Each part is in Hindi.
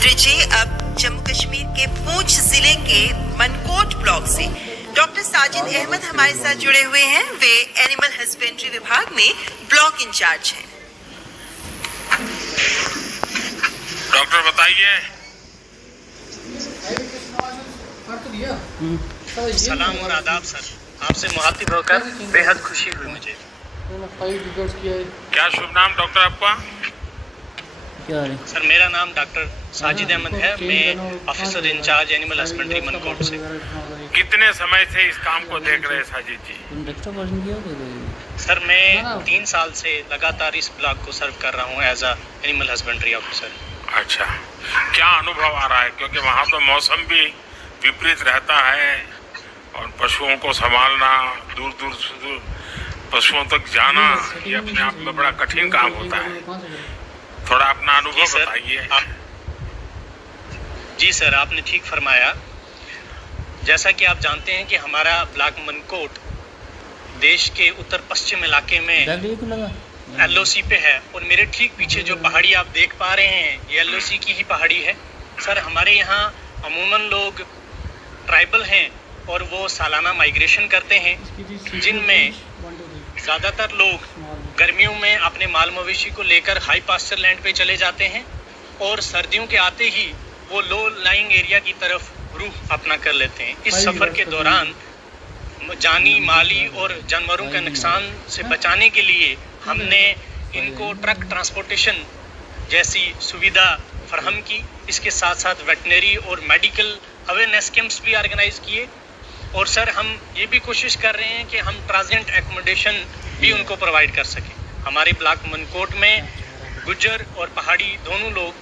मंत्री जी, अब जम्मू कश्मीर के पूंछ जिले के मनकोट ब्लॉक से डॉक्टर साजिद अहमद हमारे साथ जुड़े हुए हैं। वे एनिमल हस्बेंड्री विभाग में ब्लॉक इंचार्ज हैं। डॉक्टर बताइए। सलाम और आदाब सर, आपसे मुखातिब होकर बेहद खुशी हुई मुझे। क्या शुभ नाम डॉक्टर आपका? सर मेरा नाम डॉक्टर साजिद अहमद है। मैं officer incharge animal husbandry Mankot से। कितने समय से इस काम को देख रहे हैं साजिद जी? सर मैं 3 साल से लगातार इस ब्लॉक को सर्व कर रहा हूँ as a animal husbandry officer. अच्छा, क्या अनुभव आ रहा है? क्योंकि वहाँ तो मौसम भी विपरीत रहता है और पशुओं को संभालना, दूर दूर पशुओं तक जाना, ये अपने आप में बड़ा कठिन काम होता है। थोड़ा अपना अनुभव बताइए। जी सर, आपने ठीक फरमाया। जैसा कि आप जानते हैं कि हमारा ब्लॉक मनकोट देश के उत्तर पश्चिम इलाके में LOC पे है और मेरे ठीक पीछे जो पहाड़ी आप देख पा रहे हैं ये LOC की ही पहाड़ी है। सर हमारे यहाँ अमूमन लोग ट्राइबल हैं और वो सालाना माइग्रेशन करते हैं, जिनमें ज़्यादातर लोग गर्मियों में अपने माल मवेशी को लेकर हाई पास्चर लैंड पे चले जाते हैं और सर्दियों के आते ही वो लो लाइंग एरिया की तरफ रुख अपना कर लेते हैं। इस सफ़र के दौरान जानी माली और जानवरों के नुकसान से बचाने के लिए हमने इनको ट्रक ट्रांसपोर्टेशन जैसी सुविधा फराहम की। इसके साथ साथ वेटनरी और मेडिकल अवेयरनेस कैंप्स भी ऑर्गेनाइज किए और सर हम ये भी कोशिश कर रहे हैं कि हम ट्रांजिएंट एकोमोडेशन भी उनको प्रोवाइड कर सकें। हमारे ब्लॉक मनकोट में गुज्जर और पहाड़ी दोनों लोग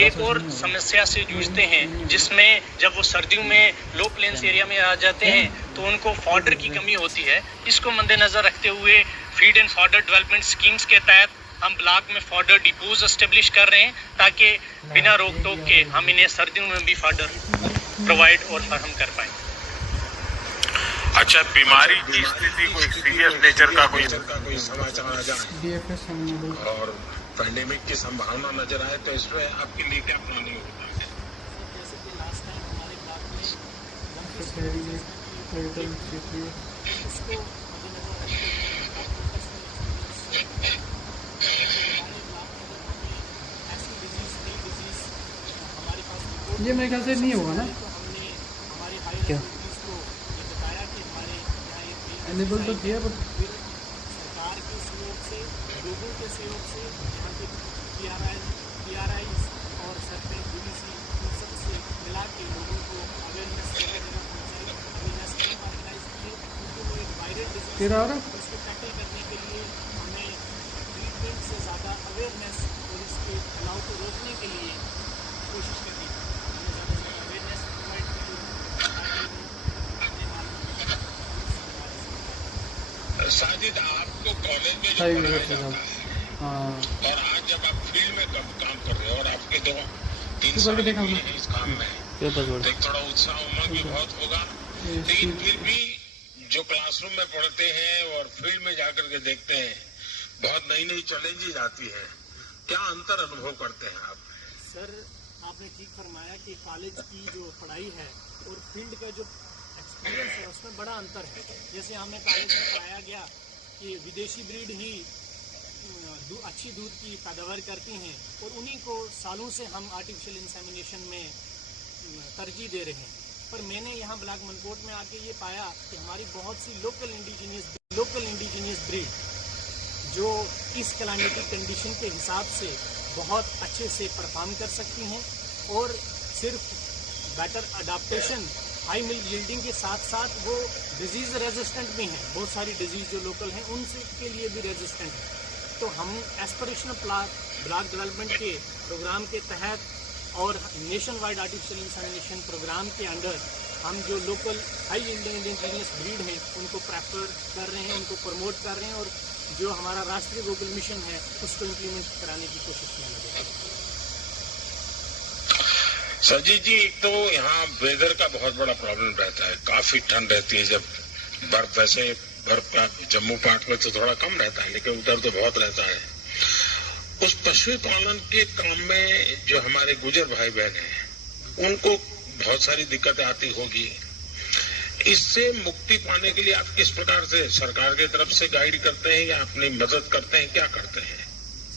एक और समस्या से जूझते हैं, जिसमें जब वो सर्दियों में लो प्लेन्स एरिया में आ जाते हैं तो उनको फॉडर की कमी होती है। इसको मद्देनज़र रखते हुए feed and fodder development schemes के तहत हम ब्लॉक में फॉडर डिपोज एस्टेब्लिश कर रहे हैं ताकि बिना रोक टोक के हम इन्हें सर्दियों में भी फॉडर प्रोवाइड और फराहम कर पाएँ। अच्छा, बीमारी की स्थिति कोई सीरियस नेचर का कोई समाचार आ जाए और पैंडेमिक की संभावना नजर आए तो इसमें आपके लिए क्या प्लानिंग होता है? ये मेरे ख्याल से नहीं होगा ना क्या? एनेबल तो किया बट सरकार के सहयोग से, लोगों के सहयोग से, यहाँ के PRI और सरपंच DDC इन सब से मिला के लोगों को अवेयरनेस जगह पहुँचाई। अवेयरनेस कैंप ऑर्गेनाइज किए, उनको एक वायरल डिजीज उसको टैकल करने के लिए हमें ट्रीटमेंट से ज़्यादा अवेयरनेस और इसके फैलाव को रोकने के लिए कोशिश करनी है। हमें ज़्यादा से ज़्यादा अवेयरनेस प्रोवाइड की साजिद, आपको कॉलेज में जो पढ़ाया जाता है और आज जब आप फील्ड में काम कर रहे हो और आपके 2-3 साल हैं इस काम में, तो एक थोड़ा उत्साह उमंग भी बहुत होगा, लेकिन फिर भी जो क्लासरूम में पढ़ते हैं और फील्ड में जाकर के देखते हैं बहुत नई नई चैलेंजेस आती है। क्या अंतर अनुभव करते हैं आप? सर आपने ठीक फरमाया कि कॉलेज की जो पढ़ाई है और फील्ड का जो एक्सपीरियंस है उसमें बड़ा अंतर है। जैसे हमें कॉलेज में पढ़ाया गया कि विदेशी ब्रीड ही अच्छी दूध की पैदावार करती हैं और उन्हीं को सालों से हम आर्टिफिशियल इंसेमिनेशन में तरजीह दे रहे हैं। पर मैंने यहाँ ब्लॉक मनकोट में आके ये पाया कि हमारी बहुत सी लोकल इंडिजीनियस ब्रीड जो इस क्लाइमेटिक कंडीशन के हिसाब से बहुत अच्छे से परफॉर्म कर सकती हैं और सिर्फ better adaptation, high milk yielding के साथ साथ वो डिजीज़ रेजिस्टेंट भी हैं। बहुत सारी डिजीज़ जो लोकल हैं उनसे के लिए भी रेजिस्टेंट है। तो हम एस्पिरेशनल ब्लॉक डेवलपमेंट के प्रोग्राम के तहत और nationwide artificial insemination program के अंडर हम जो लोकल हाई इंडिजीनियस ब्रीड हैं उनको प्रेफर कर रहे हैं, उनको प्रमोट कर रहे हैं और जो हमारा राष्ट्रीय ग्लोबल मिशन है उसको इम्प्लीमेंट कराने की कोशिश में लगे। सजीद जी, एक तो यहाँ वेदर का बहुत बड़ा प्रॉब्लम रहता है, काफी ठंड रहती है। जब बर्फ, वैसे बर्फ का जम्मू पार्ट में तो थोड़ा कम रहता है लेकिन उधर तो बहुत रहता है। उस पशु पालन के काम में जो हमारे गुजर भाई बहन हैं उनको बहुत सारी दिक्कतें आती होगी। इससे मुक्ति पाने के लिए आप किस प्रकार से सरकार की तरफ से गाइड करते हैं या अपनी मदद करते हैं, क्या करते हैं?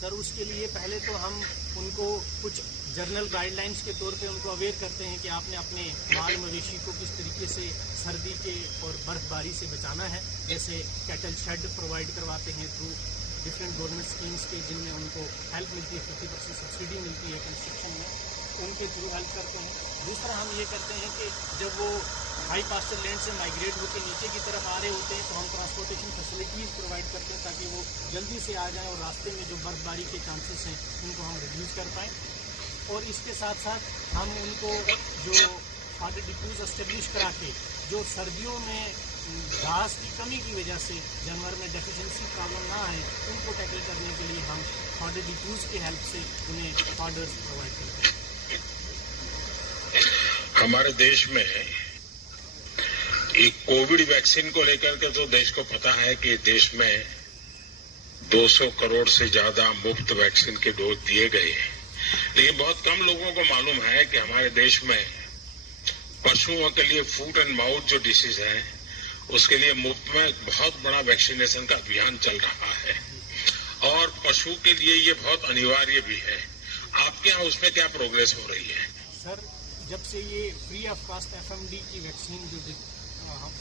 सर उसके लिए पहले तो हम उनको कुछ जर्नल गाइडलाइंस के तौर पे उनको अवेयर करते हैं कि आपने अपने माल मवेशी को किस तरीके से सर्दी के और बर्फबारी से बचाना है। जैसे कैटल शेड प्रोवाइड करवाते हैं थ्रू डिफरेंट गवर्नमेंट स्कीम्स के, जिनमें उनको हेल्प मिलती है, 50% सब्सिडी मिलती है कंस्ट्रक्शन में, उनके थ्रू हेल्प करते हैं। दूसरा हम ये करते हैं कि जब वो हाई पास्चर लैंड से माइग्रेट होकर नीचे की तरफ आ रहे होते हैं तो हम ट्रांसपोर्टेशन फैसिलिटीज़ प्रोवाइड करते हैं ताकि वो जल्दी से आ जाएं और रास्ते में जो बर्फबारी के चांसेस हैं उनको हम रिड्यूस कर पाएँ। और इसके साथ साथ हम उनको जो फॉडर डिपोज एस्टेब्लिश करा के जो सर्दियों में घास की कमी की वजह से जानवर में डेफिशिएंसी प्रॉब्लम ना आए, उनको टैकल करने के लिए हम फॉडर डिपोज की हेल्प से उन्हें फॉडर्स प्रोवाइड करते हैं। हमारे देश में एक कोविड वैक्सीन को लेकर के तो देश को पता है कि देश में 200 करोड़ से ज्यादा मुफ्त वैक्सीन के डोज दिए गए हैं, लेकिन बहुत कम लोगों को मालूम है कि हमारे देश में पशुओं के लिए फूट एंड माउथ जो डिसीज है उसके लिए मुफ्त में बहुत बड़ा वैक्सीनेशन का अभियान चल रहा है और पशु के लिए ये बहुत अनिवार्य भी है। आपके यहाँ उसमें क्या प्रोग्रेस हो रही है? सर जब से ये फ्री ऑफ कॉस्ट FMD की वैक्सीन जो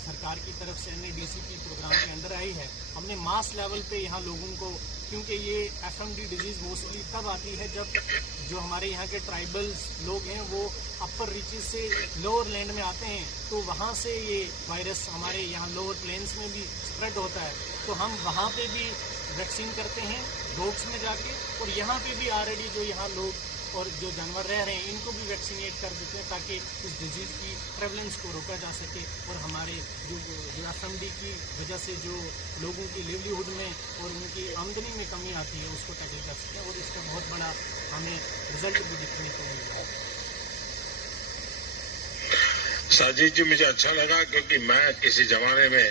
सरकार की तरफ से NADCP प्रोग्राम के अंदर आई है, हमने मास लेवल पे यहाँ लोगों को, क्योंकि ये FMD डिजीज़ मोस्टली तब आती है जब जो हमारे यहाँ के ट्राइबल्स लोग हैं वो अपर रीचेस से लोअर लैंड में आते हैं तो वहाँ से ये वायरस हमारे यहाँ लोअर प्लेन्स में भी स्प्रेड होता है, तो हम वहाँ पे भी वैक्सीन करते हैं डॉग्स में जाके, और यहाँ पे भी ऑलरेडी जो यहाँ लोग और जो जानवर रह रहे हैं इनको भी वैक्सीनेट कर देते हैं ताकि इस डिजीज़ की प्रेवलेंस को रोका जा सके और हमारे जो FMD की वजह से जो लोगों की लिवलीहुड में और उनकी आमदनी में कमी आती है उसको टैकल कर सकें, और इसका बहुत बड़ा हमें रिजल्ट भी दिखने को मिल रहा है। साजिद जी, मुझे अच्छा लगा क्योंकि मैं किसी जमाने में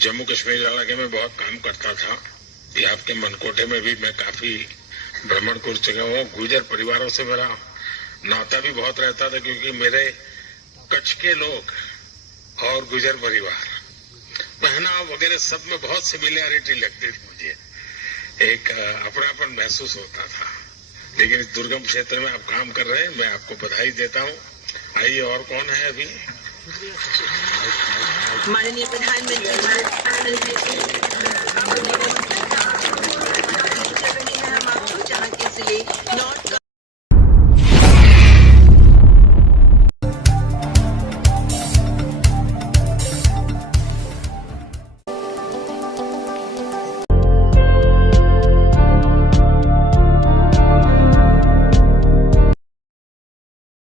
जम्मू कश्मीर इलाके में बहुत काम करता था। ये आपके मनकोटे में भी मैं काफी भ्रमण कर चुका हूँ। गुजर परिवारों से मेरा नाता भी बहुत रहता था क्योंकि मेरे कच्छ के लोग और गुजर परिवार पहनाव वगैरह सब में बहुत सिमिलैरिटी लगती थी मुझे, एक अपनापन महसूस होता था। लेकिन इस दुर्गम क्षेत्र में आप काम कर रहे हैं, मैं आपको बधाई देता हूँ। आइए, और कौन है अभी? माननीय प्रधानमंत्री हमारे पैनल में हम आपको जहाँ के जिले नॉर्थ